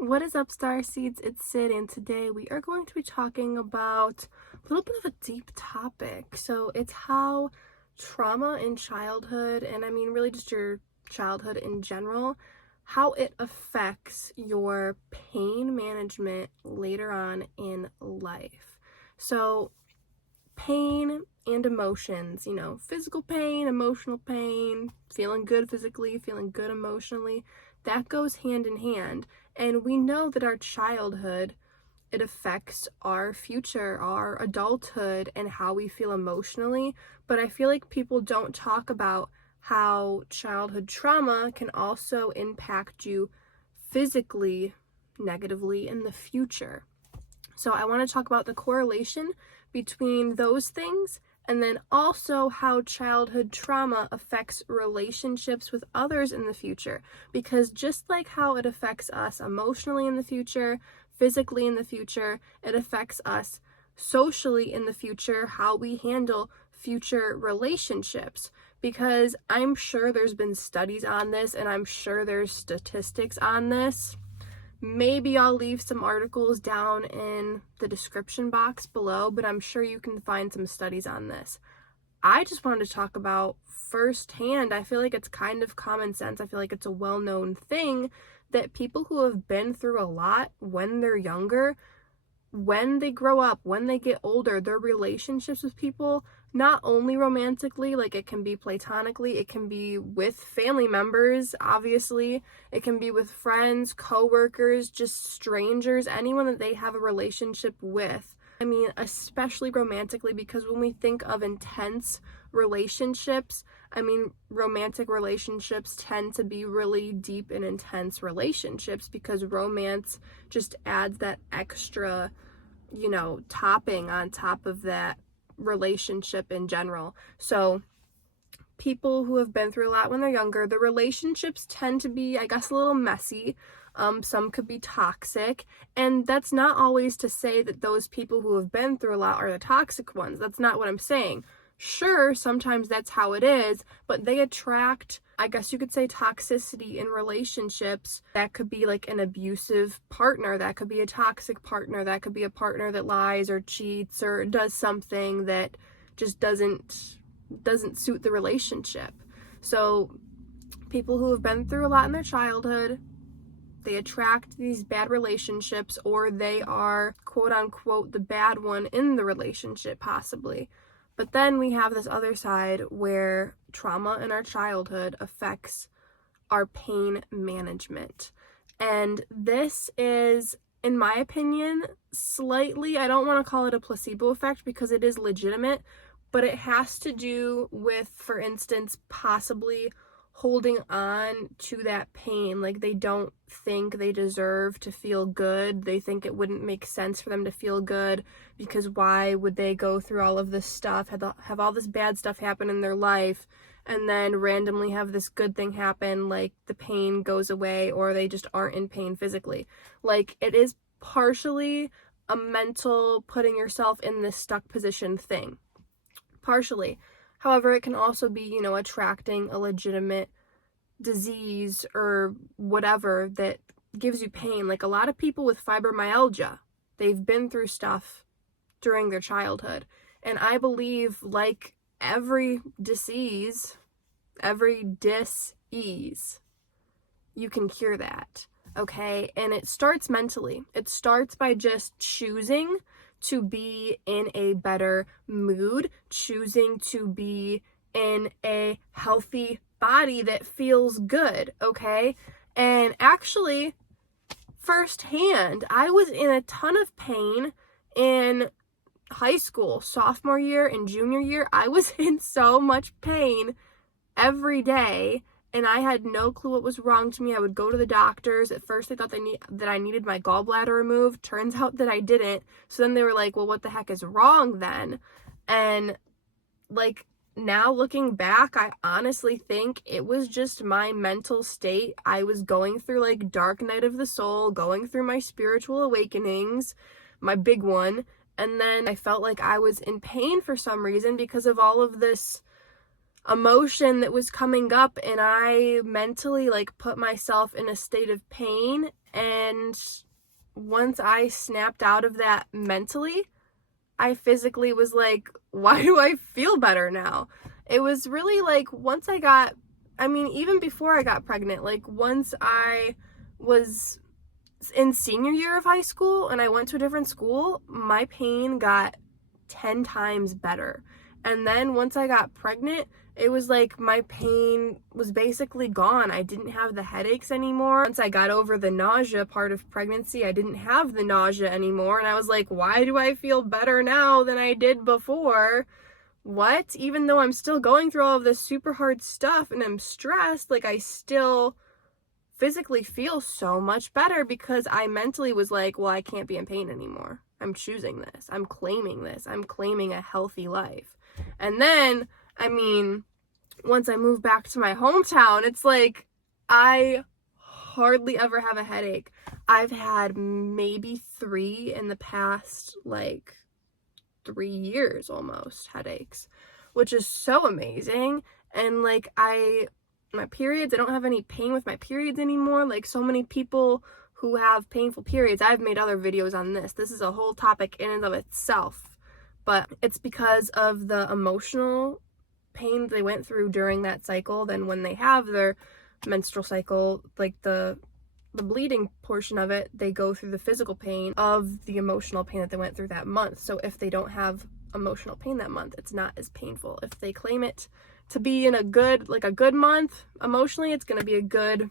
What is up, Star Seeds? It's Sid, and today we are going to be talking about a little bit of a deep topic. So it's how trauma in childhood, and I mean really just your childhood in general, how it affects your pain management later on in life. So pain and emotions, physical pain, emotional pain, feeling good physically, feeling good emotionally, that goes hand in hand. And we know that our childhood, it affects our future, our adulthood, and how we feel emotionally. But I feel like people don't talk about how childhood trauma can also impact you physically negatively in the future. So I want to talk about the correlation between those things and then also how childhood trauma affects relationships with others in the future. Because just like how it affects us emotionally in the future, physically in the future, it affects us socially in the future, how we handle future relationships. Because I'm sure there's been studies on this and I'm sure there's statistics on this. Maybe I'll leave some articles down in the description box below, but I'm sure you can find some studies on this. I just wanted to talk about firsthand. I feel like it's kind of common sense. I feel like it's a well-known thing that people who have been through a lot when they're younger, when they grow up, when they get older, their relationships with people, not only romantically, like it can be platonically, it can be with family members, obviously, it can be with friends, co-workers, just strangers, anyone that they have a relationship with. I mean, especially romantically, because when we think of intense relationships, I mean, romantic relationships tend to be really deep and intense relationships because romance just adds that extra, topping on top of that relationship in general. So people who have been through a lot when they're younger, the relationships tend to be, I guess, a little messy. Some could be toxic, and that's not always to say that those people who have been through a lot are the toxic ones. That's not what I'm saying. Sure, sometimes that's how it is, but they attract, I guess you could say, toxicity in relationships. That could be like an abusive partner, that could be a toxic partner, that could be a partner that lies or cheats or does something that just doesn't suit the relationship. So people who have been through a lot in their childhood, they attract these bad relationships, or they are quote unquote the bad one in the relationship possibly. But then we have this other side where trauma in our childhood affects our pain management. And this is, in my opinion, slightly, I don't want to call it a placebo effect because it is legitimate, but it has to do with, for instance, possibly holding on to that pain. Like they don't think they deserve to feel good. They think it wouldn't make sense for them to feel good because why would they go through all of this stuff, have all this bad stuff happen in their life, and then randomly have this good thing happen, like the pain goes away or they just aren't in pain physically. Like it is partially a mental putting yourself in this stuck position thing. Partially. However, it can also be, attracting a legitimate disease or whatever that gives you pain. Like a lot of people with fibromyalgia, they've been through stuff during their childhood. And I believe, like every disease, every dis-ease, you can cure that, okay? And it starts mentally. It starts by just choosing to be in a better mood, choosing to be in a healthy body that feels good, okay? And actually, firsthand, I was in a ton of pain in high school, sophomore year and junior year. I was in so much pain every day, and I had no clue what was wrong to me. I would go to the doctors. At first, they thought that I needed my gallbladder removed. Turns out that I didn't. So then they were like, well, what the heck is wrong then? And like now looking back, I honestly think it was just my mental state. I was going through like dark night of the soul, going through my spiritual awakenings, my big one. And then I felt like I was in pain for some reason because of all of this emotion that was coming up, and I mentally like put myself in a state of pain And once I snapped out of that mentally, I physically was like, why do I feel better now? It was really like once I got, I mean, even before I got pregnant, like once I was in senior year of high school and I went to a different school, my pain got 10 times better. And then once I got pregnant, it was like my pain was basically gone. I didn't have the headaches anymore. Once I got over the nausea part of pregnancy, I didn't have the nausea anymore. And I was like, why do I feel better now than I did before? What? Even though I'm still going through all of this super hard stuff and I'm stressed, like I still physically feel so much better because I mentally was like, well, I can't be in pain anymore. I'm choosing this. I'm claiming this. I'm claiming a healthy life. And then, I mean, once I moved back to my hometown, it's like I hardly ever have a headache. I've had maybe 3 in the past, like 3 years almost, headaches, which is so amazing. And like my periods, I don't have any pain with my periods anymore. Like so many people who have painful periods, I've made other videos on this. This is a whole topic in and of itself, but it's because of the emotional pain they went through during that cycle. Then when they have their menstrual cycle, like the bleeding portion of it, they go through the physical pain of the emotional pain that they went through that month. So if they don't have emotional pain that month, it's not as painful. If they claim it to be in a good month emotionally, it's going to be a good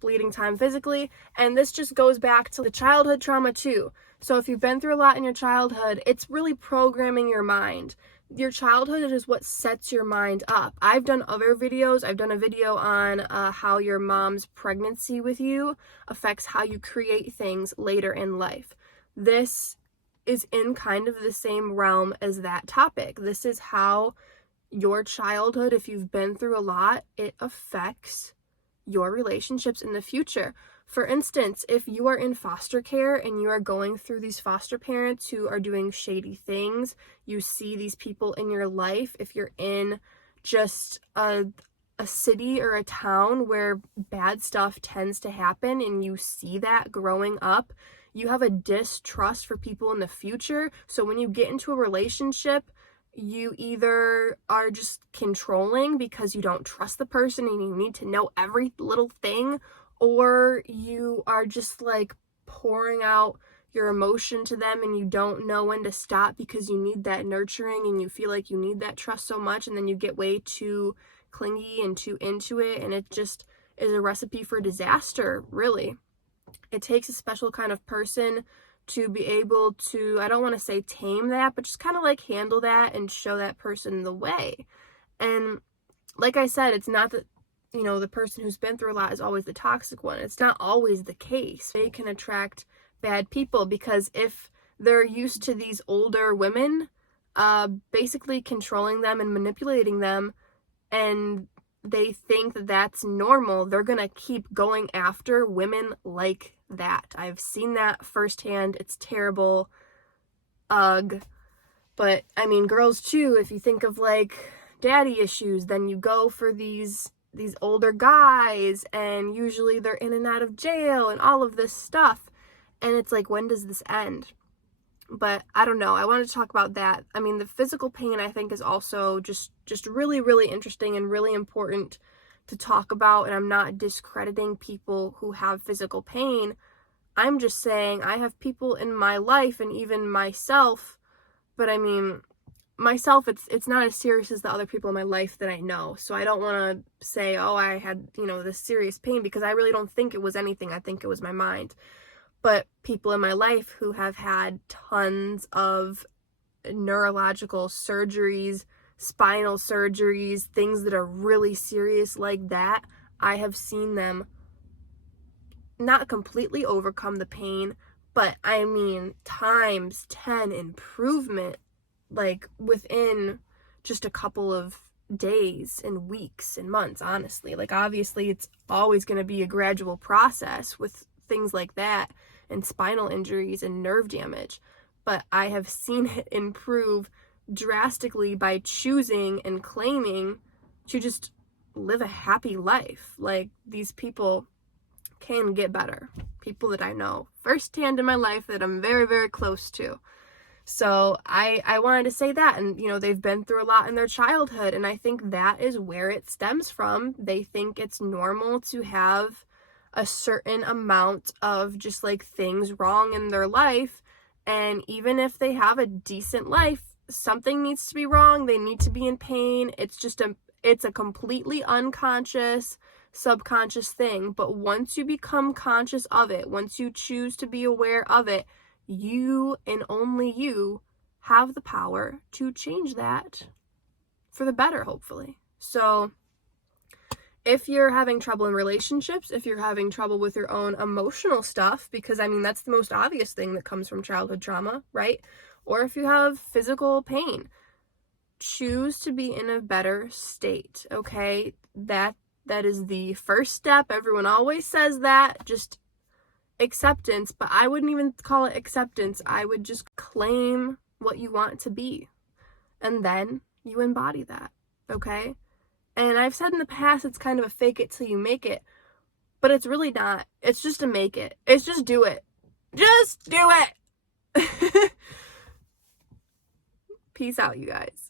bleeding time physically. And this just goes back to the childhood trauma too. So if you've been through a lot in your childhood, it's really programming your mind. Your childhood is what sets your mind up. I've done other videos. I've done a video on how your mom's pregnancy with you affects how you create things later in life. This is in kind of the same realm as that topic. This is how your childhood, if you've been through a lot, it affects your relationships in the future. For instance, if you are in foster care and you are going through these foster parents who are doing shady things, you see these people in your life. If you're in just a city or a town where bad stuff tends to happen and you see that growing up, you have a distrust for people in the future. So when you get into a relationship, you either are just controlling because you don't trust the person and you need to know every little thing, or you are just like pouring out your emotion to them and you don't know when to stop because you need that nurturing and you feel like you need that trust so much, and then you get way too clingy and too into it, and it just is a recipe for disaster, really. It takes a special kind of person to be able to, I don't want to say tame that, but just kind of like handle that and show that person the way. And like I said, it's not that, the person who's been through a lot is always the toxic one. It's not always the case. They can attract bad people because if they're used to these older women basically controlling them and manipulating them, and they think that that's normal, they're gonna keep going after women like that. I've seen that firsthand. It's terrible. Ugh. But I mean, girls too, if you think of like daddy issues, then you go for these older guys, and usually they're in and out of jail and all of this stuff. And it's like, when does this end? But I don't know. I wanted to talk about that. I mean, the physical pain, I think, is also just really, really interesting and really important to talk about. And I'm not discrediting people who have physical pain. I'm just saying I have people in my life, and even myself, but I mean, myself, it's not as serious as the other people in my life that I know. So I don't want to say, oh, I had, this serious pain, because I really don't think it was anything. I think it was my mind. But people in my life who have had tons of neurological surgeries, spinal surgeries, things that are really serious like that, I have seen them not completely overcome the pain, but I mean times 10 improvement, like within just a couple of days and weeks and months, honestly. Like, obviously it's always going to be a gradual process with things like that and spinal injuries and nerve damage, but I have seen it improve drastically by choosing and claiming to just live a happy life. Like, these people can get better. People that I know firsthand in my life that I'm very, very close to. So I wanted to say that, and they've been through a lot in their childhood, and I think that is where it stems from. They think it's normal to have a certain amount of just like things wrong in their life, and even if they have a decent life, something needs to be wrong. They need to be in pain. It's a completely unconscious, subconscious thing. But once you become conscious of it, once you choose to be aware of it, you and only you have the power to change that for the better, hopefully. So if you're having trouble in relationships, if you're having trouble with your own emotional stuff, because that's the most obvious thing that comes from childhood trauma, right? Or if you have physical pain, choose to be in a better state, okay? That is the first step. Everyone always says that, just acceptance, but I wouldn't even call it acceptance. I would just claim what you want to be, and then you embody that, okay? And I've said in the past, it's kind of a fake it till you make it, but it's really not. It's just a make it. It's just do it. Just do it. Peace out, you guys.